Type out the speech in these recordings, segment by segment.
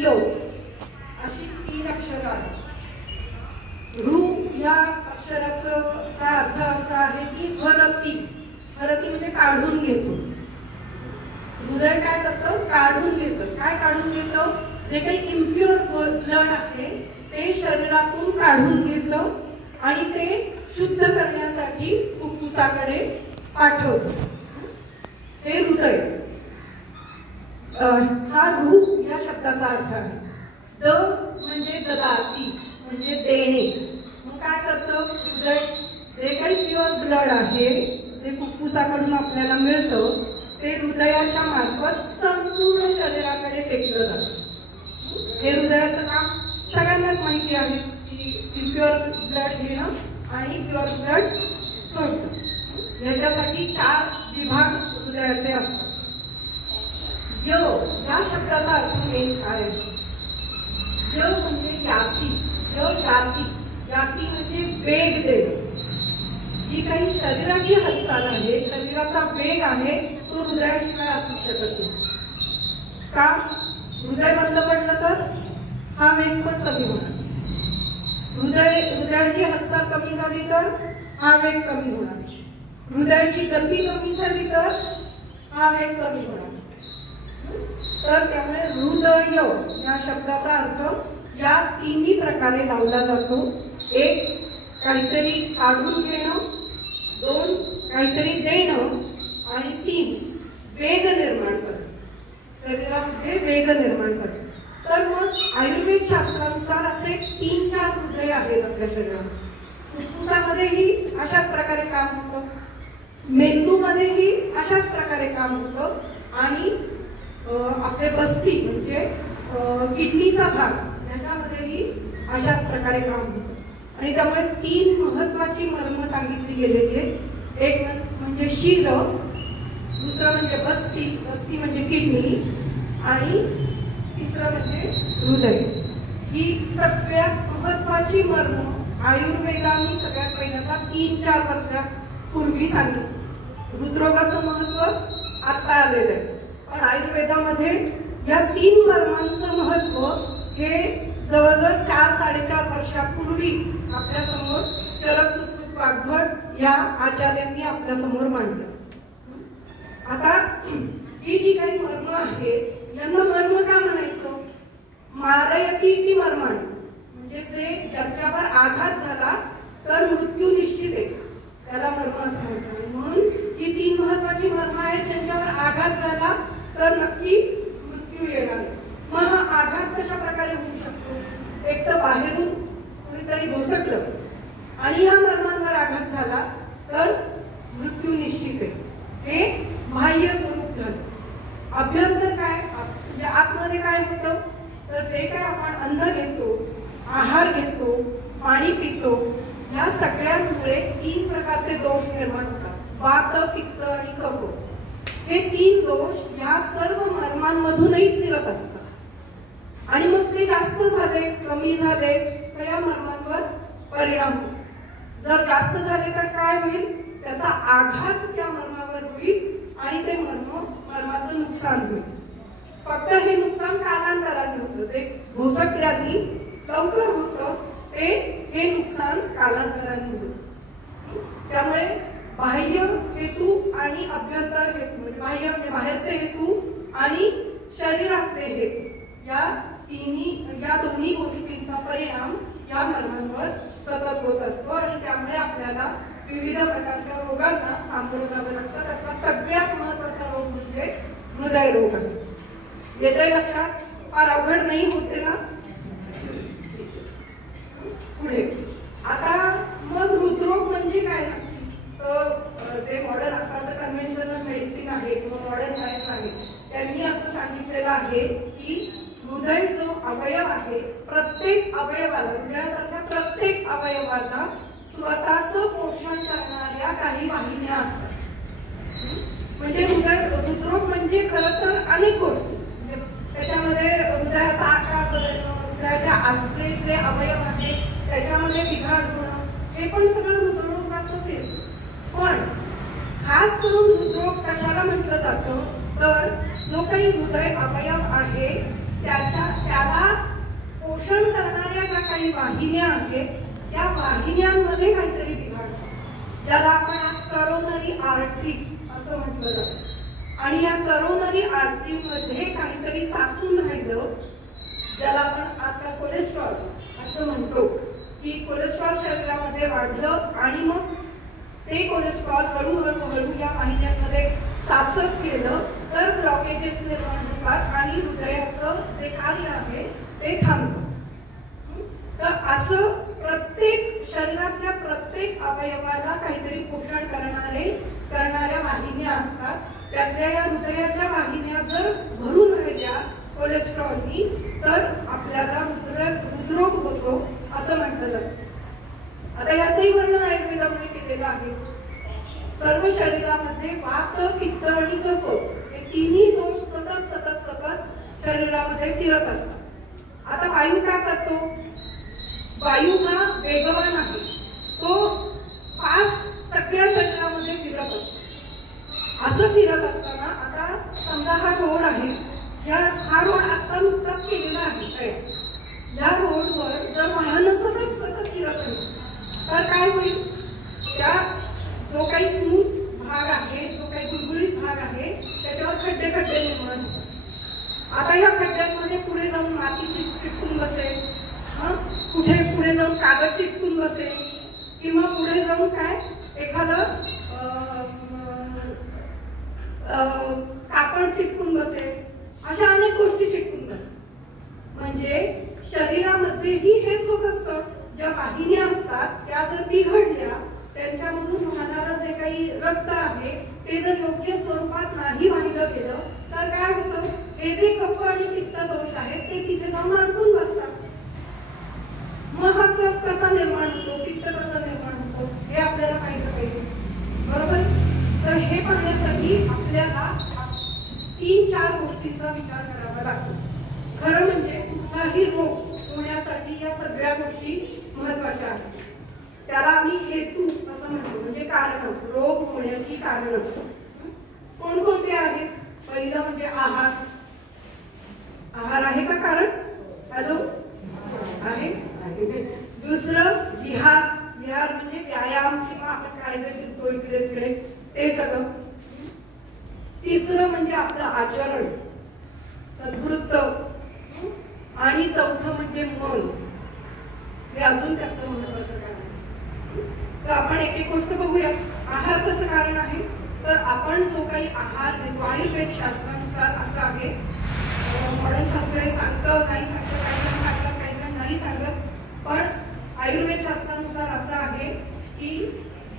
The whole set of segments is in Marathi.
यो अशी 3 अक्षरं आहेत. रू या अक्षराचा अर्थ असा आहे की भरती. भरती म्हणजे काढून घेतो. हृदय काय करतं? काढून घेतं. काय काढून घेतं? जे काही इम्प्युअर ब्लड आहे ते शरीरातून काढून घेतं आणि ते शुद्ध करण्यासाठी फुफ्फुसाकडे पाठवतं. हे हृदय. हा रू या शब्दाचा अर्थ आहे. द म्हणजे ददाती म्हणजे देणे. मग काय करतं हृदय? जे काही प्युअर ब्लड आहे जे फुफ्फुसाकडून आपल्याला मिळतं ते हृदयाच्या मार्फत संपूर्ण शरीराकडे फेकलं जातं. हे हृदयाचं काम सगळ्यांनाच माहिती आहे की इम्प्युअर ब्लड घेणं आणि प्युअर ब्लड सोडणं. याच्यासाठी 4 विभाग हृदयाचे असतात. य या शब्दाचा अर्थ मेन काय आहे? य म्हणजे याती. य याती. याती म्हणजे वेग देणं. जी काही शरीराची हालचाल आहे, शरीराचा वेग आहे, तो हृदयाशिवाय असू शकत नाही. का? हृदय बंद पडलं तर हा वेग पण कमी होणार. हृदयाची हालचाल कमी झाली तर हा वेग कमी होणार. हृदयाची गती कमी झाली तर हा वेग कमी होणार. तर त्यामुळे हृदय या शब्दाचा अर्थ या 3 प्रकारे लावला जातो. 1 काहीतरी काढून घेणं, 2 काहीतरी देणं आणि 3 वेग निर्माण करणं. शरीरामध्ये वेग निर्माण करणं. तर मग आयुर्वेद शास्त्रानुसार असे 3-4 हृदय आहेत आपल्या शरीरात. फुफ्फुसामध्येही अशाच प्रकारे काम होतं, मेंदूमध्येही अशाच प्रकारे काम होतं आणि आपले बस्ती म्हणजे किडनीचा भाग त्याच्यामध्येही अशाच प्रकारे काम होतं. आणि त्यामुळे 3 महत्वाची मर्म सांगितली गेलेली आहेत. एक म्हणजे शिर, दुसरं म्हणजे बस्ती. बस्ती म्हणजे किडनी आणि तिसरं म्हणजे हृदय. ही सगळ्यात महत्वाची मर्म आयुर्वेदाने सगळ्यात पहिल्यांदा 3-4 वर्षापूर्वी सांगितलं. हृदरोगाचं महत्व आता आलेलं आहे, पण आयुर्वेदामध्ये या 3 मर्मांचं महत्व हे जवळजवळ 4-4.5 वर्षापूर्वी आपल्या समोर चरक सुश्रुत वाग्भट या आचार्यांनी आपल्या समोर मांडलं. आता ही जी काही मर्म आहेत यांना मर्म का म्हणायचं? मारयती ती मर्माणी म्हणजे जे ज्याच्यावर आघात झाला तर मृत्यू निश्चित आहे त्याला मर्म असं म्हणतात. म्हणून ही 3 महत्वाची मर्म आहेत ज्यांच्यावर आघात झाला तर नक्की मृत्यू येणार. मग हा आघात कशा प्रकारे होऊ शकतो? एक तर बाहेरून कोणीतरी घोसकलं आणि या मर्मांवर आघात झाला तर मृत्यू निश्चित आहे. हे बाह्य स्वरूप झालं. अभ्यंतर काय म्हणजे आतमध्ये काय होतं तर जे काय आपण अन्न घेतो, आहार घेतो, पाणी पितो, या सगळ्यांमुळे 3 प्रकारचे दोष निर्माण होतात. वात, पित्त आणि कफ. हे 3 दोष या सर्व मर्मांमधूनही फिरत असतात आणि मग ते जास्त झाले, कमी झाले तर या मर्मांवर परिणाम होतो. जर जास्त झाले तर काय होईल? त्याचा आघात त्या मर्मावर होईल आणि ते मर्माचं नुकसान होईल. फक्त हे नुकसान कालांतराने होतं. जे घोसकल्याने लवकर होतं ते हे नुकसान कालांतराने होतं. त्यामुळे बाह्य हेतू आणि अभ्यंतर हेतू म्हणजे बाह्य म्हणजे बाहेरचे हेतू आणि शरीरातले हेतू या दोन्ही गोष्टींचा परिणाम या मर्मांवर सतत होत असतो आणि त्यामुळे आपल्याला विविध प्रकारच्या रोगांना सामोरं जावं लागतं. त्यातला सगळ्यात महत्वाचा रोग म्हणजे हृदय रोग आहे. येतंय लक्षात? फार अवघड नाही होते ना? पुढे आता मग हृदरोग म्हणजे काय? तर जे मॉडर्न आताचं कन्व्हेन्शनल मेडिसिन आहे किंवा मॉडर्न सायन्स आहे त्यांनी असं सांगितलेलं आहे की हृदय जो अवयव आहे प्रत्येक अवयवाला, हृदयासारख्या प्रत्येक अवयवाला स्वतःचं पोषण करणाऱ्या काही वाहिन्या असतात. म्हणजे हृदरोग म्हणजे खरं तर अनेक गोष्टी. त्याच्यामध्ये हृदयाचा आकार बदलणं, हृदयाच्या आतले जे अवयव आहेत त्याच्यामध्ये बिघाड होणं, हे पण सगळं हृदरोगातच येतं. पण खास करून हृदरोग कशाला म्हटलं जातं तर जो काही हृदय अवयव आहे त्याला काही वाहिन्या आहेत त्या वाहिन्यांमध्ये काहीतरी बिघाड, ज्याला आपण आज करोनरी आर्टरी असं म्हटलं जातं, आणि या करोनरी आर्टरी मध्ये काहीतरी साचून राहिलं, ज्याला आपण आजकाल कोलेस्ट्रॉल असं म्हणतो, की कोलेस्ट्रॉल शरीरामध्ये वाढलं आणि मग ते कोलेस्ट्रॉल हळूहळू या वाहिन्यांमध्ये साचत गेलं तर ब्लॉकेजेस निर्माण होतात आणि हृदयाचं जे कार्य आहे ते थांबतं. तर असं प्रत्येक शरीरातल्या प्रत्येक अवयवाला काहीतरी पोषण करणाऱ्या वाहिन्या असतात. त्यातल्या या हृदयाच्या वाहिन्या जर भरून राहिल्या कोलेस्ट्रॉलनी तर आपल्याला हृदरोग होतो असं म्हटलं जातं. आता याचंही वर्णन आयुर्वेदामध्ये केलेलं आहे. सर्व शरीरामध्ये वात, पित्त आणि कफ हे तिन्ही दोष सतत शरीरामध्ये फिरत असतात. आता वायू काय करतो? वायू हा वेगवान आहे, तो फास्ट सगळ्या शरीरामध्ये फिरत असतो. असं फिरत असताना आता समजा हा रोड आहे, हा रोड आता नुकताच केलेला आहे. या रोडवर जर वाहन सतत फिरत आहे तर काय होईल? त्या जो काही स्मूथ भाग आहे, जो काही गुळगुळीत भाग आहे त्याच्यावर खड्डे निर्माण होतात. आता या खड्ड्यांमध्ये पुढे जाऊन माती चिटकून बसेल, कुठे पुढे जाऊन कागद चिटकून बसेल, किंवा पुढे जाऊन काय एखादं कापड चिटकून बसेल, अशा अनेक गोष्टी चिटकून बसेल. म्हणजे शरीरामध्येही हेच होत असतं. ज्या वाहिन्या असतात त्या जर बिघडल्या, त्यांच्यामधून वाहणारं जे काही रक्त आहे ते जर योग्य स्वरूपात नाही वाहिलं गेलं तर काय होतं? हे जे कफ आणि पित्त दोष आहेत ते तिथे जाऊन अडकून बसतात. मग हा कफ कसा निर्माण होतो, पित्त कसं निर्माण होतो हे आपल्याला माहिती पाहिजे, बरोबर? तर हे पाहण्यासाठी आपल्याला 3-4 गोष्टींचा विचार करावा लागतो. खरं म्हणजे कुठलाही रोग होण्यासाठी या सगळ्या गोष्टी महत्वाच्या आहेत. त्याला आम्ही हेतू असं म्हणतो, म्हणजे कारण. रोग होण्याची कारण कोणकोणते आहेत? पहिलं म्हणजे आहार. आहार आहे का कारण? हॅलो, आहे. दुसरं विहार. विहार म्हणजे व्यायाम किंवा आपण काय जे फिरतो इकडे तिकडे ते सगळं. तिसरं म्हणजे आपलं आचरण, सद्वृत्त. आणि चौथं म्हणजे मन. हे अजून त्यातलं महत्वाचं कारण. तर आपण एक एक गोष्ट बघूया. आहार कसं कारण आहे? तर आपण जो काही आहार देतो आयुर्वेद शास्त्रानुसार असं आहे. मॉडर्न शास्त्र हे सांगतं, नाही सांगतं, काही जण सांगतात, काही जण नाही सांगत. पण आयुर्वेद शास्त्रानुसार असं आहे की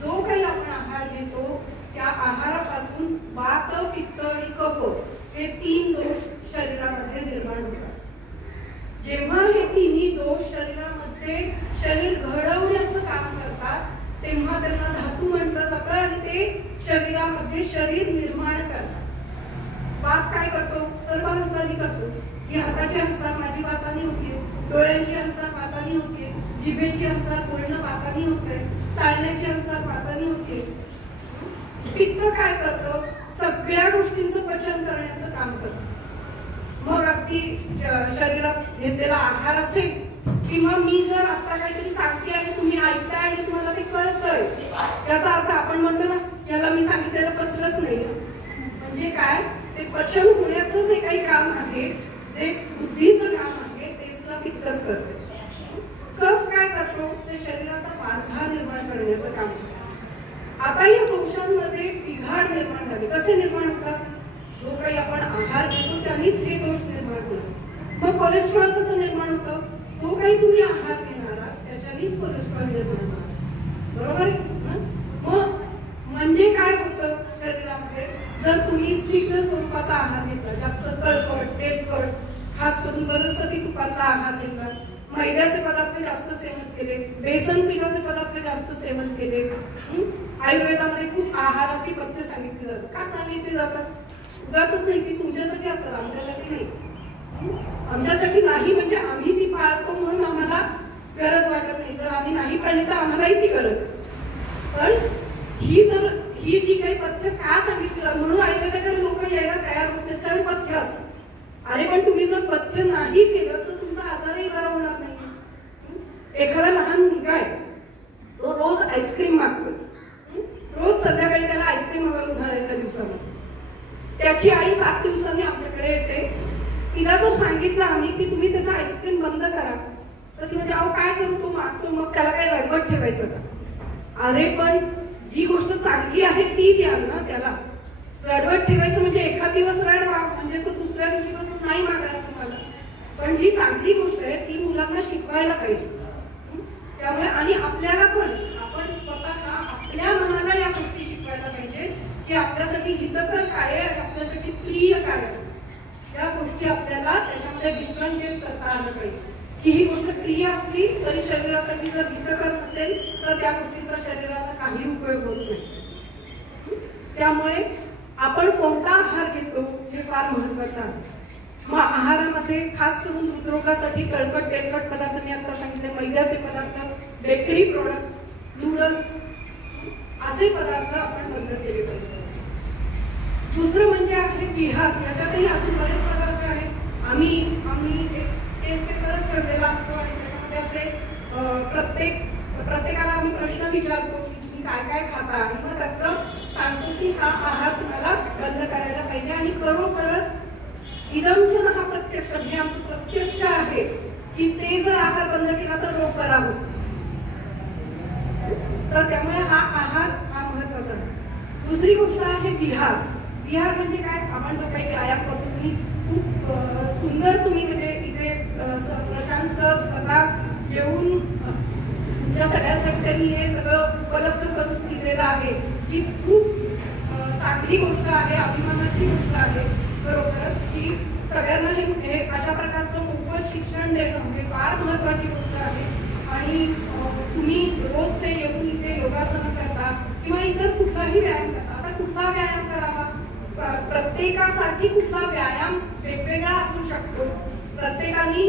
जो काही आपण आहार घेतो त्या आहारापासून वात, पित्त आणि कफ हे 3 दोष शरीरामध्ये निर्माण होतात. जेव्हा हे तिन्ही दोष शरीरामध्ये शरीर घडवण्याचं काम करतात तेव्हा त्यांना धातू म्हटलं जातं आणि ते शरीरामध्ये शरीर निर्माण करतात. वात काय करतो? सर्व हालचाली करतो. ही हाताची हालचाल माझी वातानी होते, डोळ्यांची हालचाल वातानी होते, जिभेची हालचाल बोलणं वातानी होते, चालण्याची हालचाल वातानी होते. पित्त काय करतं? सगळ्या गोष्टींचं पचन करण्याचं काम करतं. मग अगदी शरीरात घेतलेला आहार असेल किंवा मी जर आता काहीतरी सांगते आणि तुम्ही ऐकताय आणि तुम्हाला ते कळतंय, याचा अर्थ आपण म्हणतो ना याला मी सांगितलेलं पचलंच नाही. म्हणजे काय? ते पचन होण्याचं जे काही काम आहे, जे बुद्धीचं काम आहे ते सुद्धा पित्तच करते. कफ काय करतो? ते शरीराचा वाढा निर्माण करण्याचं काम करतो. आता या दोषांमध्ये बिघाड निर्माण झाले. कसे निर्माण होतात? जो काही आपण आहार घेतो त्यांनीच हे दोष निर्माण होतात. मग कोलेस्ट्रॉल कसं निर्माण होतं? जो काही तुम्ही आहार घेणार आहात त्याच्यानीच कोलेस्ट्रॉल निर्माण होतात, बरोबर? मग म्हणजे काय होतं शरीरामध्ये? जर तुम्ही स्निग्ध स्वरूपाचा आहार घेतला, जास्त तळपट, तेलकट, खास करून वनस्पती तुपातला आहार घेतला, मैद्याचे पदार्थ जास्त सेवन केले, बेसन पिठाचे पदार्थ जास्त सेवन केले, आयुर्वेदामध्ये खूप आहाराची पथ्य सांगितली जातात. का सांगितली जातात? उगाचच नाही की तुमच्यासाठी असतात, आमच्यासाठी नाही. आमच्यासाठी नाही म्हणजे आम्ही ती पाळतो म्हणून आम्हाला गरज वाटत नाही. जर आम्ही नाही पाळली तर आम्हालाही ती गरज. पण ही जी काही पथ्य का सांगितलं म्हणून आयुर्वेदाकडे लोक यायला तयार होते तर पथ्य असतं. अरे पण तुम्ही जर पथ्य नाही केलं तर तुमचा आजारही बरा होणार नाही. एखादा लहान मुलगा आहे, तो रोज आईस्क्रीम मागतो, रोज संध्याकाळी त्याला आईस्क्रीम हवं उन्हाळ्याच्या दिवसामध्ये. त्याची आई 7 दिवसांनी आमच्याकडे येते. तिला जर सांगितलं आम्ही की तुम्ही त्याचा आईस्क्रीम बंद करा, तर ती म्हणजे अहो काय करू, तो मागतो, मग त्याला काय रडवत ठेवायचं का? अरे पण जी गोष्ट चांगली आहे ती द्या ना त्याला. रडवत ठेवायचं म्हणजे एखाद दिवस रडवा, म्हणजे तो दुसऱ्या दिवशीपासून नाही मागणार तुम्हाला. पण जी चांगली गोष्ट आहे ती मुलांना शिकवायला पाहिजे. त्यामुळे आणि आपल्याला पण आपण स्वतः आपल्या मनाला या गोष्टी शिकवायला पाहिजे की आपल्यासाठी हितकर काय आहे, आपल्यासाठी प्रिय काय आहे. या गोष्टी आपल्याला त्याच्यामध्ये डिफरन्शिएट करता आलं पाहिजे की ही गोष्ट प्रिय असली तरी शरीरासाठी जर हितकर नसेल तर त्या गोष्टीचा शरीराला काही उपयोग होत नाही. त्यामुळे आपण कोणता आहार घेतो हे फार महत्वाचं आहे. मग आहारामध्ये खास करून हृदरोगासाठी तेलकट पदार्थ मी आता सांगितले, मैद्याचे पदार्थ, बेकरी प्रोडक्ट्स, नूडल्स असे पदार्थ आपण बंद केले पाहिजे. दुसरं म्हणजे आहे विहार. याच्यातही अजून बरेच पदार्थ आहेत. आम्ही एक टेस्ट पेपरच ठेवलेला असतो आणि त्याच्यामध्ये असे प्रत्येकाला आम्ही प्रश्न विचारतो की तुम्ही काय काय खाता, आणि मग त्यातलं सांगतो की हा आहार तुम्हाला बंद करायला पाहिजे. आणि खरोखरच इदमचन हा प्रत्यक्ष, हे आमचं प्रत्यक्ष आहे की ते जर आहार बंद केला तर रोग बरा होतो. तर त्यामुळे हा आहार हा महत्वाचा आहे. दुसरी गोष्ट आहे विहार. विहार म्हणजे काय, आपण जो काही व्यायाम करतो, तुम्ही खूप सुंदर तुम्ही म्हणजे इथे प्रशांत सर स्वतः येऊन तुमच्या सगळ्यांसाठी त्यांनी हे सगळं उपलब्ध करून दिलेलं आहे. ही खूप चांगली गोष्ट आहे, अभिमानाची गोष्ट आहे बरोबरच की सगळ्यांना हे अशा प्रकारचं मोफत शिक्षण देणं म्हणजे फार महत्वाची गोष्ट आहे. आणि तुम्ही रोजचे येऊन इथे योगासनं करता किंवा इतर कुठलाही व्यायाम करता. आता कुठला व्यायाम करावा, प्रत्येकासाठी कुठला व्यायाम वेगवेगळा असू शकतो. प्रत्येकाने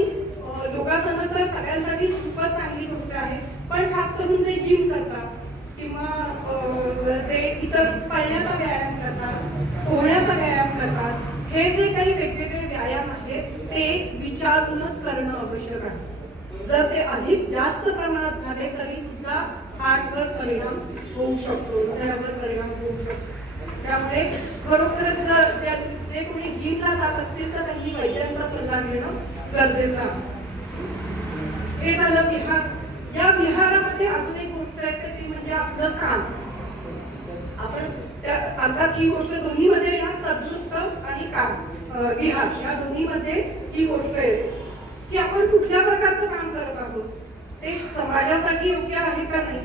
योगासनं तर सगळ्यांसाठी खूपच चांगली गोष्ट आहे, पण खास करून जे जिम करतात किंवा जे इतर पळण्याचा व्यायाम करतात, पोहण्याचा व्यायाम करतात, हे जे काही वेगवेगळे व्यायाम आहेत ते विचारूनच करणं आवश्यक आहे. जर ते अधिक जास्त प्रमाणात झाले तरी सुद्धा हार्टवर परिणाम होऊ शकतो, हृदयावर परिणाम होऊ शकतो. त्यामुळे खरोखरच जर जे कोणी जिमला जात असतील तर त्यांनी वैद्यांचा सल्ला घेणं गरजेचं आहे. हे झालं विहार. या विहारामध्ये अजून एक गोष्ट आहे तर ती म्हणजे आपलं काम. आपण अर्थात ही गोष्ट दोन्हीमध्ये येणार, सद्वृत्त आणि काम विहार या दोन्हीमध्ये ही गोष्ट येते की आपण कुठल्या प्रकारचं काम करत आहोत, ते समाजासाठी योग्य आहे का नाही,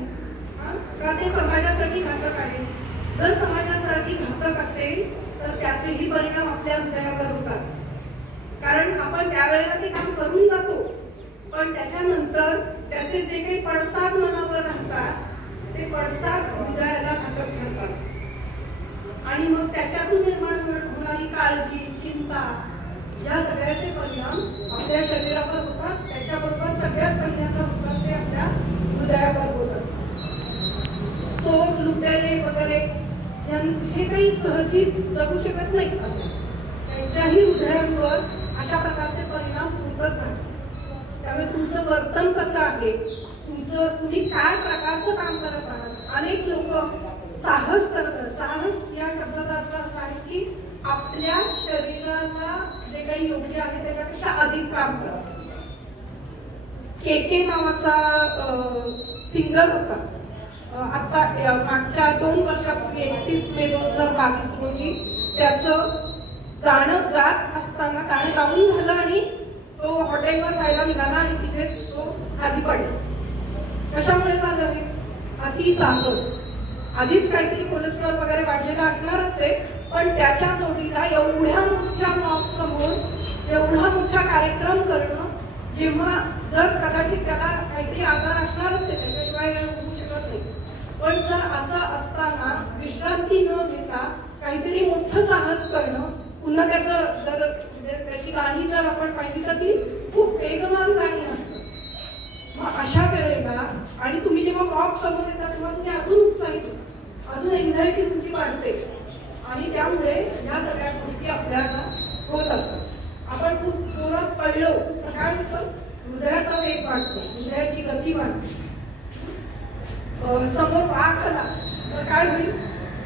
का ते समाजासाठी घातक आहे. जर समाजासाठी घातक असेल तर त्याचेही परिणाम आपल्या हृदयावर होतात. कारण आपण त्यावेळेला ते काम करून जातो, पण त्याच्यानंतर त्याचे जे काही पडसाद मनावर राहतात ते पडसाद हृदयाला घातक ठरतात. आणि मग त्याच्यातून निर्माण होणारी काळजी, चिंता या सगळ्याचे परिणाम आपल्या शरीरावर होतात. त्याच्याबरोबर सगळ्यात पहिल्यांदा होतात ते आपल्या हृदयावर होत असतात. चोर, लुटेरे वगैरे हे काही सहजी जगू शकत नाही, असं त्यांच्याही हृदयांवर अशा प्रकारचे परिणाम होतच राहतात. त्यामुळे तुमचं वर्तन कसं आहे, तुम्ही काय प्रकारचं काम करत आहात. अनेक लोक साहस करतात. साहस या शब्दाचा अर्थ असा आहे की आपल्या शरीराला जे काही योग्य आहे त्याच्यापेक्षा अधिक काम करतात. के नावाचा सिंगर होता. आता मागच्या 2 वर्षापूर्वी 31 मे 2022 रोजी त्याचं गाणं गात असताना गाणं गाऊन झालं आणि तो हॉटेलवर जायला निघाला आणि तिथेच तो खाली पडला. कशामुळे झालं हे? अति साहस. आधीच काहीतरी कोलेस्ट्रॉल वगैरे वाढलेला असणारच आहे, पण त्याच्या जोडीला एवढ्या मोठ्या मॉब समोर एवढा मोठा कार्यक्रम करणं, जेव्हा जर कदाचित त्याला काहीतरी आजार असणारच आहे, त्याच्याशिवाय होऊ शकत नाही, पण जर असं असताना विश्रांती न घेता काहीतरी मोठं साहस करणं, पुन्हा त्याचं जर त्याची गाणी जर आपण पाहिली तर ती खूप वेगवान गाणी असतात. मग अशा वेळेला आणि तुम्ही जेव्हा मॉब समोर येतात तेव्हा तुम्ही अजून उत्साहित होता, अजून एन्झायटी तुमची वाढते आणि त्यामुळे या सगळ्या गोष्टी आपल्याला होत असतात. आपण खूप जोरात पडलो तर काय होतं, हृदयाचा वेग वाढतो, हृदयाची गती वाढते. समोर वाघ आला तर काय होईल?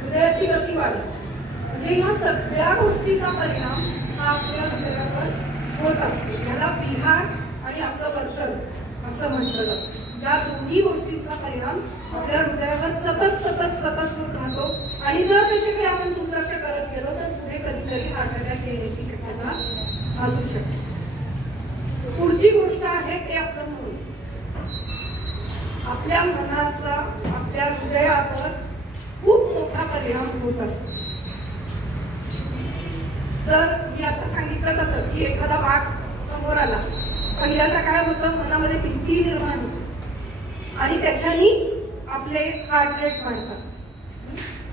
हृदयाची गती वाढेल. म्हणजे या सगळ्या गोष्टीचा परिणाम हा आपल्या हृदयावर होत असतो. याला विहार आणि आपलं वर्तन असं म्हटलं जातं. या दोन्ही गोष्टींचा परिणाम आपल्या हृदयावर सतत सतत सतत होत राहतो आणि जर त्याच्याकडे आपण दुर्लक्ष करत गेलो तर पुढे कधीतरी हार्ट अटॅक येण्याची शक्यता असू शकते. पुढची गोष्ट आहे ते आपलं मन. आपल्या मनाचा आपल्या हृदयावर खूप मोठा परिणाम होत असतो. जर मी आता सांगितलं तसं की एखादा वाघ समोर आला, पहिल्यांदा काय होतं? मनामध्ये भीती निर्माण होते आणि त्याच्यानी आपले हार्ट रेट वाढतात.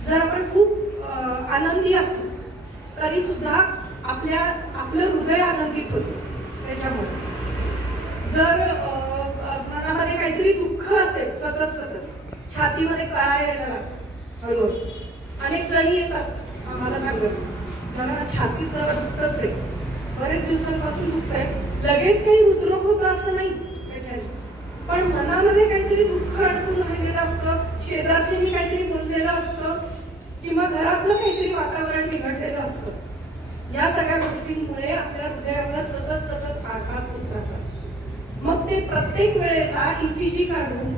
जर आपण खूप आनंदी असू तरी सुद्धा आपलं हृदय आनंदित होते त्याच्यामुळे. जर मनामध्ये काहीतरी दुःख असेल सतत सतत, छातीमध्ये कळा यायला हळूहळू, अनेक जणी येतात आम्हाला सांगत मला छातीत जरा दुखतच आहे, बरेच दिवसांपासून दुखत आहे. लगेच काही हृदरोग होतं असं नाही त्याच्याने, पण मनामध्ये काहीतरी दुःख अडकून राहिलेलं असतं, शेजारच्यांनी काहीतरी बोललेलं असतं किंवा घरातलं काहीतरी वातावरण बिघडलेलं असतं. या सगळ्या गोष्टींमुळे आपल्या हृदयावर सतत सतत आघात होत राहतात. मग ते प्रत्येक वेळेला ECG काढून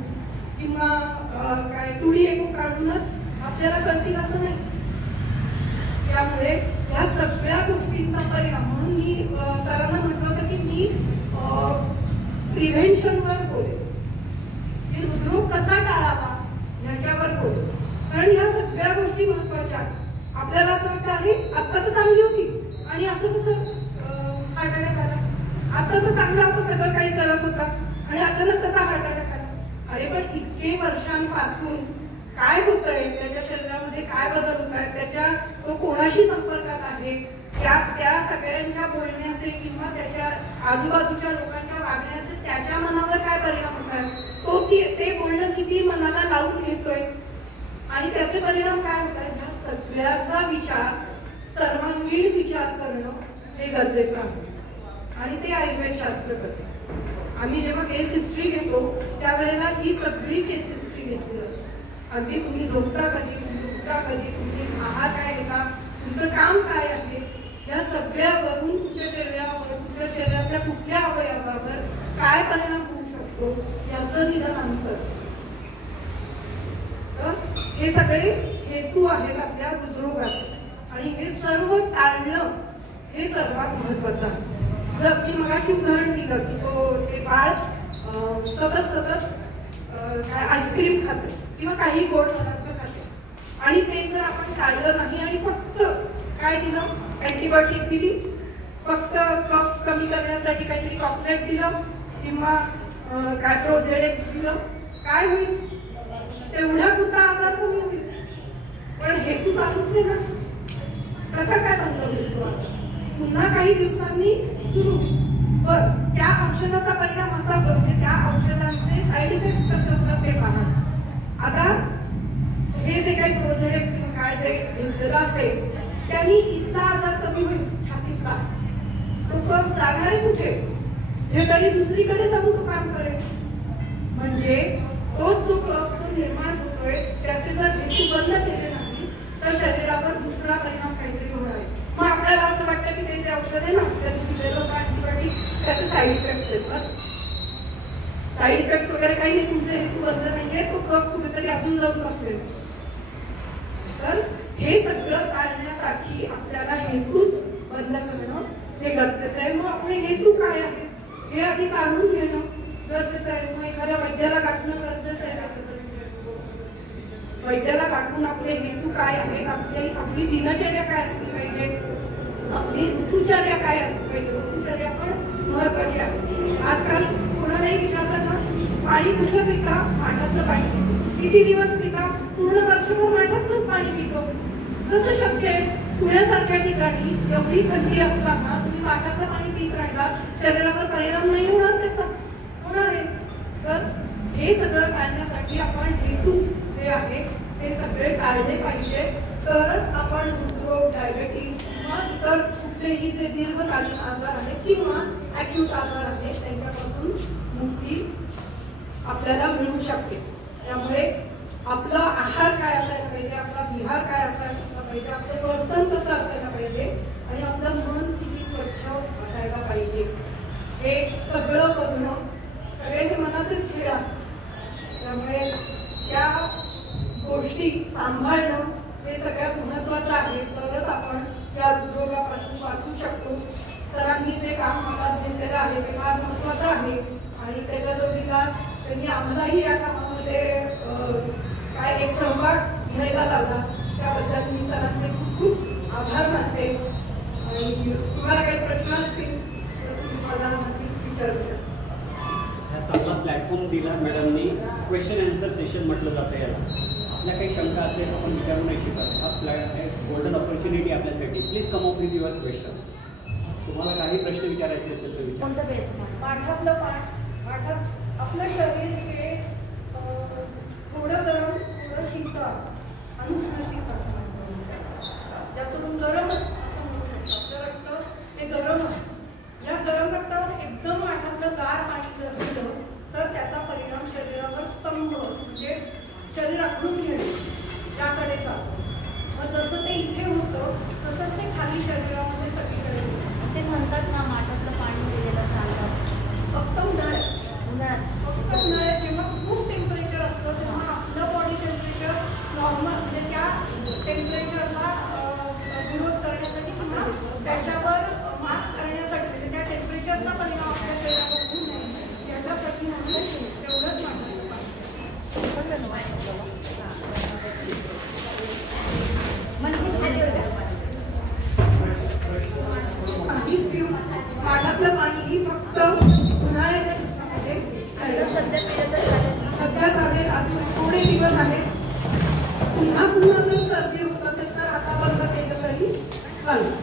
किंवा काय 2D एको काढूनच आपल्याला कळतील असं नाही. त्यामुळे या सगळ्या गोष्टींचा परिणाम म्हणून मी सरांना म्हटलं होतं की मी प्रिव्हेन्शनवर बोलेन, की हृदरोग कसा टाळावा याच्यावर बोलू. कारण या सगळ्या गोष्टी महत्वाच्या. आपल्याला असं वाटतं अरे आता तर चांगली होती आणि असं कसं हार्ट अटॅक आला, आता तर चांगला होता, सगळं काही करत होता आणि अचानक कसा हार्ट अटॅक आला. अरे पण इतके वर्षांपासून काय होतंय, त्याच्या शरीरामध्ये काय बदल होत आहेत, तो कोणाशी संपर्कात आहे, त्या सगळ्यांच्या बोलण्याचे किंवा त्याच्या आजूबाजूच्या लोकांच्या वागण्याचे त्याच्या मनावर काय परिणाम होत आहेत, ते बोलणं किती मनाला लावून घेतोय आणि त्याचे परिणाम काय होत आहेत, ह्या सगळ्याचा विचार, सर्वांगीण विचार करणं हे गरजेचं आहे. आणि ते आयुर्वेद शास्त्र करते. आम्ही जेव्हा केस हिस्ट्री घेतो त्यावेळेला ही सगळी केस हिस्ट्री घेतली जाते. अगदी तुम्ही झोपता कधी, तुम्ही उठता कधी, तुम्ही आहार काय घेता, तुमचं काम काय आहे, या सगळ्यावरून तुमच्या शरीरावर, तुमच्या शरीरातल्या कुठल्या अवयवावर काय परिणाम होऊ शकतो याचं निदान आम्ही करतो. तर हे सगळे हेतू आहेत आपल्या हृदरोगाचे आणि हे सर्व टाळणं हे सर्वात महत्वाचं आहे. जर मी मगाशी उदाहरण दिलं की ते बाळ सतत सतत काय आईस्क्रीम खाते किंवा काही गोड पदार्थ खाते आणि ते जर आपण टाळलं नाही आणि फक्त काय दिलं, अँटीबायोटिक दिली, फक्त कफ कमी करण्यासाठी काहीतरी कॉफलेट दिलं किंवा काय प्रोझेडेक्स दिलं, काय होईल? तेवढ्या पुरता आजार कमी होईल. पण हेतू चालूच आहे ना, कसा काय बंद होईल तो आजार? पुन्हा काही दिवसांनी सुरू. बरं, त्या औषधाचा परिणाम असा म्हणजे त्या औषधांचे साईड इफेक्ट कसे होतात ते पहा. आता हे जे काही प्रोझेडेक्स किंवा काय जे घेतलेलं असेल त्यांनी इतका आजार कमी होईल छातीतला, तो कफ जाणार कुठे? हे तरी दुसरीकडे जाऊन तो काम करेल. म्हणजे तोच जो कफ जो निर्माण होतोय त्याचे जर हेतू बंद केले नाही तर शरीरावर दुसरा परिणाम काहीतरी होणार आहे. मग आपल्याला असं वाटतं की ते जे औषध आहे ना त्यांनी दिलेलं अँटीबायोटिक त्याचे साईड इफेक्ट्स आहेत. साईड इफेक्ट्स वगैरे काही नाही, तुमचे हेतू बंद नाहीये, तो कफ कुठेतरी अजून जाऊन बसले. तर हे सगळं टाळण्यासाठी आपल्याला हेतूच बंद करणं हे गरजेचं आहे. मग आपले हेतू काय आहे हे आधी काढून घेणं गरजेचं आहे. मग एखाद्या वैद्याला गाठणं गरजेचं आहे. वैद्याला गाठून आपले हेतू काय आहेत, आपली दिनचर्या काय असली पाहिजे, आपली ऋतुचर्या काय असली पाहिजे. ऋतुचर्या पण महत्वाची आहे. आजकाल कोणालाही विचारलं ना पाणी कुठलं पिता, माठातलं पाणी पितो. किती दिवस पिता? पूर्ण वर्षभर माठातलंच पाणी पितो. कसं शक्य आहे? पुण्यासारख्या ठिकाणी एवढी थंडी असताना तुम्ही माठातलं पाणी पित राहिला, शरीरावर परिणाम नाही होणार त्याचा? होणार आहे. तर हे सगळं टाळण्यासाठी आपण हेतू जे आहे ते सगळे टाळले पाहिजे. तरच आपण हृदरोग, डायबेटीस किंवा इतर कुठलेही जे दीर्घकालीन आजार आहेत किंवा अॅक्यूट आजार आहेत त्यांच्यापासून आपल्याला मिळू शकते. त्यामुळे आपला आहार काय असायला पाहिजे, आपला विहार काय असायला पाहिजे, आपलं वर्तन कसं असायला पाहिजे आणि आपलं मन किती स्वच्छ असायला पाहिजे हे सगळं बघणं. सगळे हे मनाचेच खेळ आहेत. त्यामुळे त्या गोष्टी सांभाळणं हे सगळ्यात महत्त्वाचं आहे. तरच आपण त्या हृदरोगापासून वाचू शकतो. सरांनी जे काम हातात घेतलेलं आहे ते फार महत्त्वाचं आहे आणि त्याच्या जोडीदार त्यांनी आम्हालाही या कामामध्ये काय एक सहभाग घ्यायला लावला. त्याबद्दल मी सरांचे खूप खूप आभार मानते. आणि तुम्हाला काही प्रश्न असतील तर तुम्ही मला नक्कीच विचारू शकता. चांगला प्लॅटफॉर्म दिला मॅडमनी. क्वेश्चन आन्सर सेशन म्हटलं जातं याला. आपल्या काही शंका असेल आपण विचारू नाही शकत. हा फ्लॅट आहे गोल्डन ऑपॉर्च्युनिटी आपल्यासाठी. Please come up with your question. तुम्हाला काही प्रश्न विचारायचे असेल तर विचारा. कोणतं पेज? पाठातलं पाठात आपलं शरीर हे थोडं गरम थोडं शीत अनुष्णशीत असं म्हणतो. जास्त करून गरमच असं म्हणू शकतो. आपलं रक्त हे गरम आहे. या गरम रक्तावर एकदम पाठातलं गार पाणी जर दिलं तर त्याचा परिणाम शरीरावर स्तंभ म्हणजे शरीर आखडून घेणे याकडे जातो. मग जसं ते इथे होतं तसंच ते खाली शरीरामध्ये सगळीकडे होतं. ते म्हणतात ना माठातलं पाणी दिलेलं चालतं. फक्त फक्त उन्हाळ्यात जेव्हा खूप टेम्परेचर असतं तेव्हा आपलं बॉडी टेम्परेचर नॉर्मल म्हणजे त्या टेम्परेचरला विरोध करण्यासाठी किंवा त्याच्यावर मात करण्यासाठी म्हणजे त्या टेम्परेचरचा परिणाम आपल्या शरीरावर होऊ नये याच्यासाठी तेवढंच मांडलं पाणीच पिऊ. पाण्यातलं पाणी फक्त उन्हाळ्याच्या दिवसामध्ये सध्या चालेल. अजून थोडे दिवस आहेत. पुन्हा जर सर्दी होत असेल तर आता बंद केलं तरी चालेल.